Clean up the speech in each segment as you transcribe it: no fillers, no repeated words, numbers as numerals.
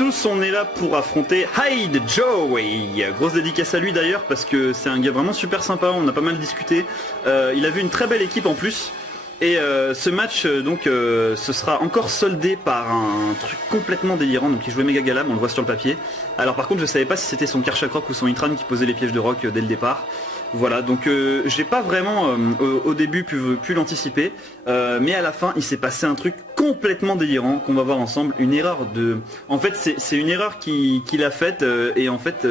tous, on est là pour affronter Hide Joey. Grosse dédicace à lui d'ailleurs parce que c'est un gars vraiment super sympa, on a pas mal discuté. Il avait une très belle équipe en plus. Et ce match ce sera encore soldé par un truc complètement délirant. Donc il jouait Mega Galam, on le voit sur le papier. Alors par contre je savais pas si c'était son Karchak ou son Itran qui posait les pièges de rock dès le départ. Voilà, donc j'ai pas vraiment au début pu l'anticiper, mais à la fin il s'est passé un truc complètement délirant qu'on va voir ensemble, une erreur de... En fait c'est une erreur qu'il a faite et en fait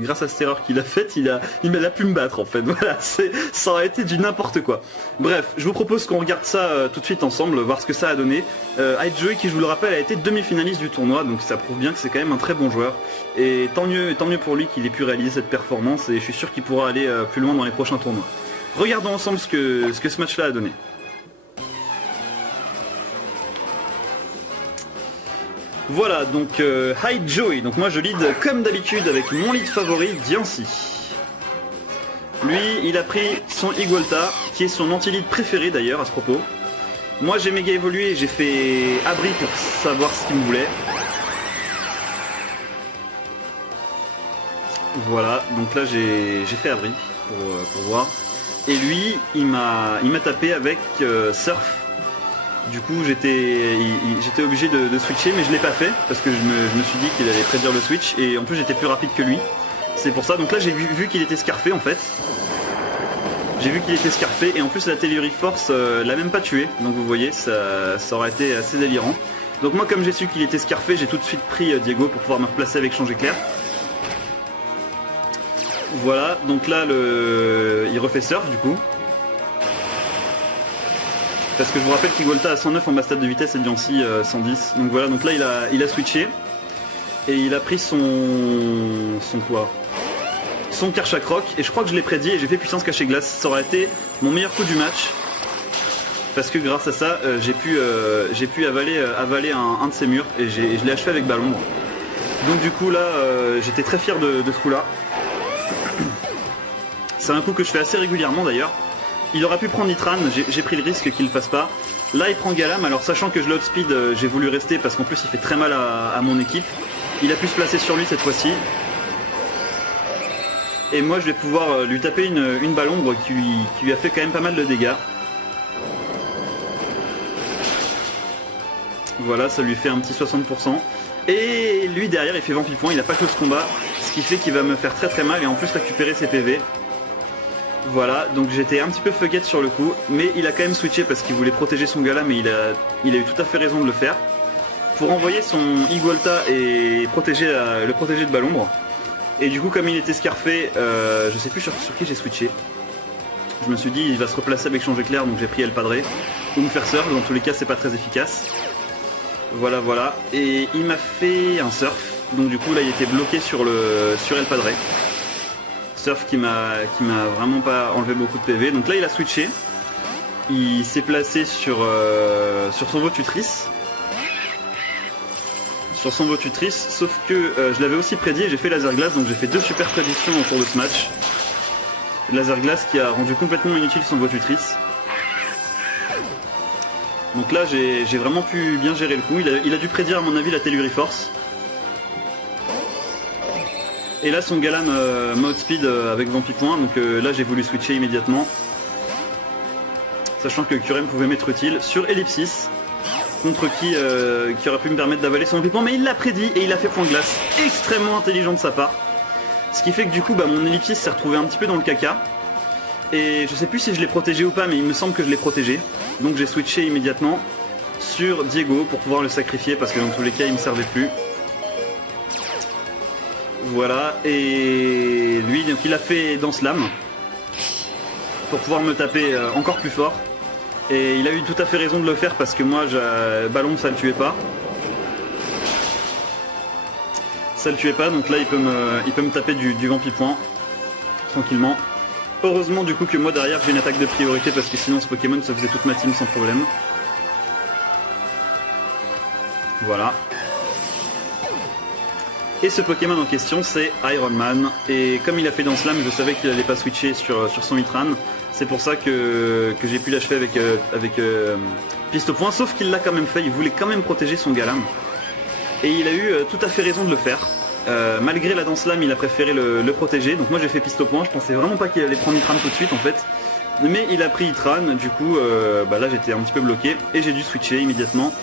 grâce à cette erreur qu'il a faite il a pu me battre en fait, voilà, ça aurait été du n'importe quoi. Bref, je vous propose qu'on regarde ça tout de suite ensemble, voir ce que ça a donné. Hide Joey qui je vous le rappelle a été demi-finaliste du tournoi, donc ça prouve bien que c'est quand même un très bon joueur. Et tant mieux pour lui qu'il ait pu réaliser cette performance et je suis sûr qu'il pourra aller plus loin dans les prochains tournois. Regardons ensemble ce que ce match là a donné. Voilà donc Hide Joey, donc moi je lead comme d'habitude avec mon lead favori Diancie. Lui il a pris son Igolta qui est son anti-lead préféré d'ailleurs à ce propos. Moi j'ai méga évolué, j'ai fait abri pour savoir ce qu'il me voulait. Voilà, donc là j'ai fait abri pour voir. Et lui, il m'a tapé avec Surf. Du coup j'étais obligé de switcher, mais je l'ai pas fait parce que je me suis dit qu'il allait prédire le switch et en plus j'étais plus rapide que lui. C'est pour ça, donc là j'ai vu qu'il était scarfé en fait. J'ai vu qu'il était scarfé et en plus la Telluri Force l'a même pas tué. Donc vous voyez, ça aurait été assez délirant. Donc moi comme j'ai su qu'il était scarfé, j'ai tout de suite pris Diego pour pouvoir me replacer avec Change Éclair. Voilà, donc là il refait surf du coup. Parce que je vous rappelle qu'Igolta a 109 en bas stade de vitesse et Diancie 110. Donc voilà, donc là il a switché. Et il a pris son Karchak Rock. Et je crois que je l'ai prédit et j'ai fait puissance cachée glace. Ça aurait été mon meilleur coup du match. Parce que grâce à ça, j'ai pu avaler un de ses murs et je l'ai achevé avec Ballon. Donc du coup là, j'étais très fier de ce coup là. C'est un coup que je fais assez régulièrement d'ailleurs. Il aurait pu prendre Nitran, j'ai pris le risque qu'il ne le fasse pas. Là il prend Galam, alors sachant que je l'outspeed, j'ai voulu rester parce qu'en plus il fait très mal à mon équipe. Il a pu se placer sur lui cette fois-ci. Et moi je vais pouvoir lui taper une balle ombre qui lui a fait quand même pas mal de dégâts. Voilà, ça lui fait un petit 60%. Et lui derrière il fait Vampipoint, il n'a pas close combat. Ce qui fait qu'il va me faire très très mal et en plus récupérer ses PV. Voilà, donc j'étais un petit peu fucked sur le coup, mais il a quand même switché parce qu'il voulait protéger son Galam et il a eu tout à fait raison de le faire. Pour envoyer son Igolta et le protéger de Ballombre. Et du coup comme il était scarfé, je sais plus sur qui j'ai switché. Je me suis dit il va se replacer avec Change Éclair, donc j'ai pris El Padré. Ou me faire surf, dans tous les cas c'est pas très efficace. Voilà, voilà. Et il m'a fait un surf, donc du coup là il était bloqué sur El Padré. Surf qui m'a vraiment pas enlevé beaucoup de PV. Donc là il a switché. Il s'est placé sur son Votutrice. Sur son Votutrice. Sauf que je l'avais aussi prédit et j'ai fait Laser Glace. Donc j'ai fait 2 super prédictions au cours de ce match. Laser Glace qui a rendu complètement inutile son Votutrice. Donc là j'ai vraiment pu bien gérer le coup. Il a dû prédire à mon avis la Telluri Force. Et là son Galam mode speed avec Vampipoint, donc là j'ai voulu switcher immédiatement. Sachant que Kurem pouvait m'être utile sur Ellipsis, contre qui aurait pu me permettre d'avaler son Vampipoint, mais il l'a prédit et il a fait point glace. Extrêmement intelligent de sa part. Ce qui fait que du coup mon Ellipsis s'est retrouvé un petit peu dans le caca. Et je sais plus si je l'ai protégé ou pas, mais il me semble que je l'ai protégé. Donc j'ai switché immédiatement sur Diego pour pouvoir le sacrifier parce que dans tous les cas il me servait plus. Voilà, et lui donc il a fait Danse Lame pour pouvoir me taper encore plus fort. Et il a eu tout à fait raison de le faire parce que moi Ballon ça le tuait pas. Ça le tuait pas, donc là il peut me taper du Vampipoint tranquillement. Heureusement du coup que moi derrière j'ai une attaque de priorité parce que sinon ce Pokémon ça faisait toute ma team sans problème. Voilà. Et ce Pokémon en question c'est Iron Man. Et comme il a fait dans Slam, je savais qu'il n'allait pas switcher sur son Itran. C'est pour ça que j'ai pu l'achever avec Piste au Point. Sauf qu'il l'a quand même fait, il voulait quand même protéger son Galam. Et il a eu tout à fait raison de le faire. Malgré la danse lame, il a préféré le protéger. Donc moi j'ai fait piste au point, je pensais vraiment pas qu'il allait prendre Itran tout de suite en fait. Mais il a pris Itran, du coup là j'étais un petit peu bloqué et j'ai dû switcher immédiatement.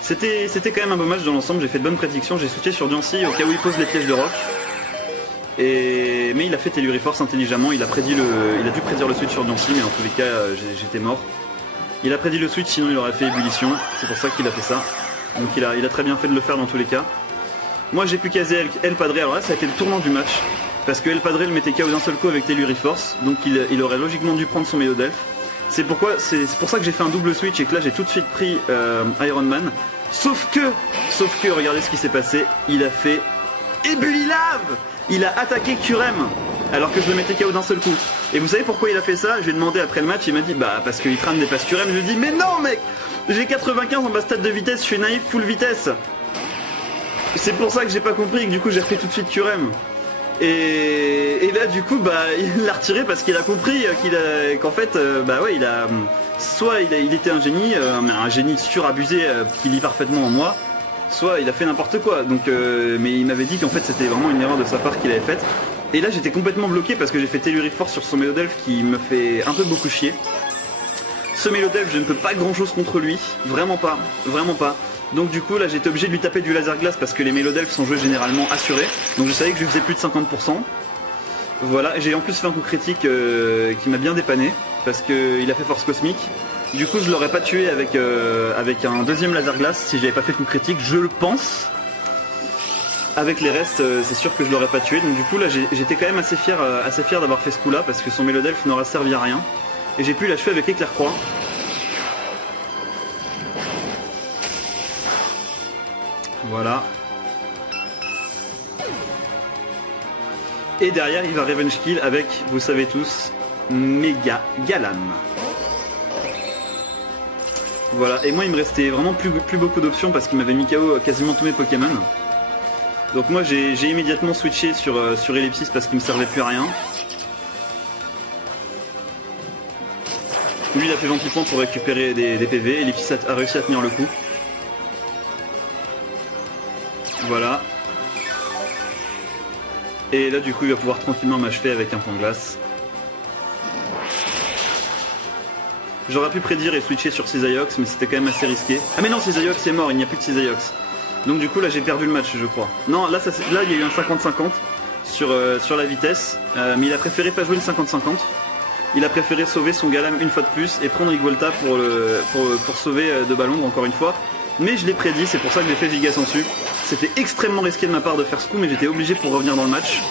C'était quand même un beau match dans l'ensemble, j'ai fait de bonnes prédictions, j'ai switché sur Diancie au cas où il pose les pièges de rock. Mais il a fait Telluriforce intelligemment, il a dû prédire le switch sur Diancie, mais dans tous les cas j'étais mort. Il a prédit le switch, sinon il aurait fait ébullition, c'est pour ça qu'il a fait ça. Donc il a très bien fait de le faire dans tous les cas. Moi j'ai pu caser El Padre, alors là ça a été le tournant du match. Parce que El Padre le mettait KO d'un seul coup avec Telluriforce, donc il aurait logiquement dû prendre son Mélo d'Elf. C'est pour ça que j'ai fait un double switch et que là j'ai tout de suite pris Iron Man. Sauf que, regardez ce qui s'est passé, il a fait Ébulilave. Il a attaqué Kurem alors que je le mettais KO d'un seul coup. Et vous savez pourquoi il a fait ça? Je lui ai demandé après le match, il m'a dit bah parce que Itran dépasse Kurem. Je lui ai dit mais non mec, j'ai 95 en bas stade de vitesse, je suis naïf full vitesse. C'est pour ça que j'ai pas compris et que du coup j'ai repris tout de suite Kurem. Et là du coup bah il l'a retiré parce qu'il a compris qu'en fait bah ouais il était un génie surabusé qui lit parfaitement en moi, soit il a fait n'importe quoi. Donc mais il m'avait dit qu'en fait c'était vraiment une erreur de sa part qu'il avait faite. Et là j'étais complètement bloqué parce que j'ai fait Telluriforce sur son Mélo d'Elf qui me fait un peu beaucoup chier. Ce Mélo d'Elf je ne peux pas grand chose contre lui, vraiment pas. Donc du coup là j'étais obligé de lui taper du laser glace parce que les Mélo d'Elf sont joués généralement assurés. Donc je savais que je faisais plus de 50%. Voilà, j'ai en plus fait un coup critique qui m'a bien dépanné parce qu'il a fait force cosmique. Du coup je l'aurais pas tué avec un deuxième laser glace si j'avais pas fait coup critique, je le pense. Avec les restes c'est sûr que je l'aurais pas tué. Donc du coup là j'étais quand même assez fier d'avoir fait ce coup là parce que son Mélo d'Elf n'aura servi à rien. Et j'ai pu l'achever avec éclair croix. Voilà. Et derrière il va Revenge Kill avec, vous savez tous, Méga Galam. Voilà, et moi il me restait vraiment plus beaucoup d'options parce qu'il m'avait mis KO quasiment tous mes Pokémon. Donc moi j'ai immédiatement switché sur Ellipsis parce qu'il me servait plus à rien. Lui il a fait 28 points pour récupérer des PV, Ellipsis a réussi à tenir le coup. Voilà. Et là du coup il va pouvoir tranquillement m'achever avec un point de glace. J'aurais pu prédire et switcher sur Cisaiox mais c'était quand même assez risqué. Ah mais non, Cisaiox est mort, il n'y a plus de Cisaiox. Donc du coup là j'ai perdu le match je crois. Non là il y a eu un 50-50 sur la vitesse. Mais il a préféré pas jouer le 50-50. Il a préféré sauver son Galam une fois de plus et prendre Igolta pour sauver de Ballon encore une fois. Mais je l'ai prédit, c'est pour ça que j'ai fait Giga Sensu. C'était extrêmement risqué de ma part de faire ce coup, mais j'étais obligé pour revenir dans le match.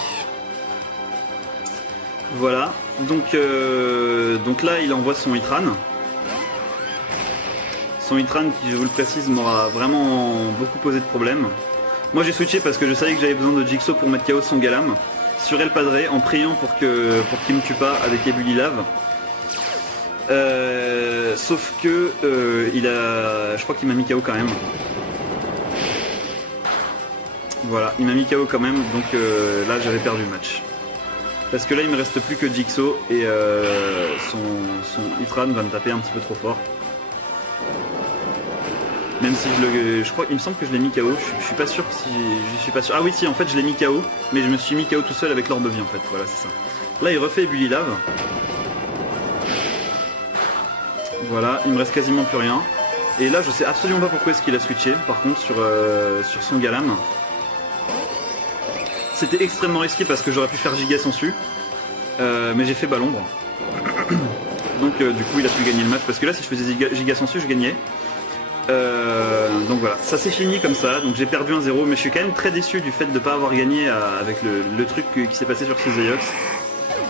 Voilà, donc là il envoie son Itran. Son Itran qui, je vous le précise, m'aura vraiment beaucoup posé de problèmes. Moi j'ai switché parce que je savais que j'avais besoin de Jigsaw pour mettre KO son Galam sur El Padre en priant pour qu'il me tue pas avec Ébulilave. Sauf que je crois qu'il m'a mis KO quand même. Voilà, il m'a mis KO quand même, donc là j'avais perdu le match. Parce que là il me reste plus que Jigsaw et son Itran va me taper un petit peu trop fort. Même si je crois, il me semble que je l'ai mis KO, je suis pas sûr si je suis pas sûr. Ah oui si, en fait je l'ai mis KO, mais je me suis mis KO tout seul avec l'orbe vie en fait, voilà c'est ça. Là il refait Ébulilave. Voilà, il me reste quasiment plus rien. Et là je sais absolument pas pourquoi est-ce qu'il a switché par contre sur son Galam. C'était extrêmement risqué parce que j'aurais pu faire Giga Sensu. Mais j'ai fait Ballombre. Donc du coup il a pu gagner le match parce que là si je faisais Giga Sensu je gagnais. Donc voilà, ça s'est fini comme ça, donc j'ai perdu 1-0, mais je suis quand même très déçu du fait de ne pas avoir gagné avec le truc qui s'est passé sur Cisaiox.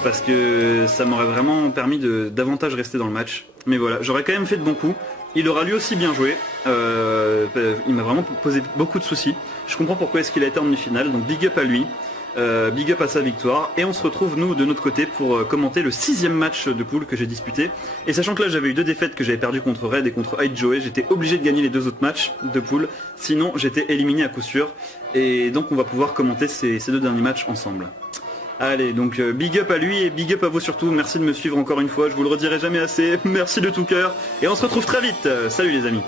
Parce que ça m'aurait vraiment permis de davantage rester dans le match. Mais voilà, j'aurais quand même fait de bons coups. Il aura lui aussi bien joué. Il m'a vraiment posé beaucoup de soucis. Je comprends pourquoi est-ce qu'il a été en demi-finale, donc big up à lui. Big up à sa victoire. Et on se retrouve nous de notre côté pour commenter le 6ème match de poule que j'ai disputé. Et sachant que là j'avais eu 2 défaites que j'avais perdu contre Red et contre Hyde Joey, j'étais obligé de gagner les 2 autres matchs de poule. Sinon j'étais éliminé à coup sûr. Et donc on va pouvoir commenter ces 2 derniers matchs ensemble. Allez, donc big up à lui et big up à vous surtout. Merci de me suivre encore une fois, je vous le redirai jamais assez. Merci de tout cœur. Et on se retrouve très vite. Salut les amis.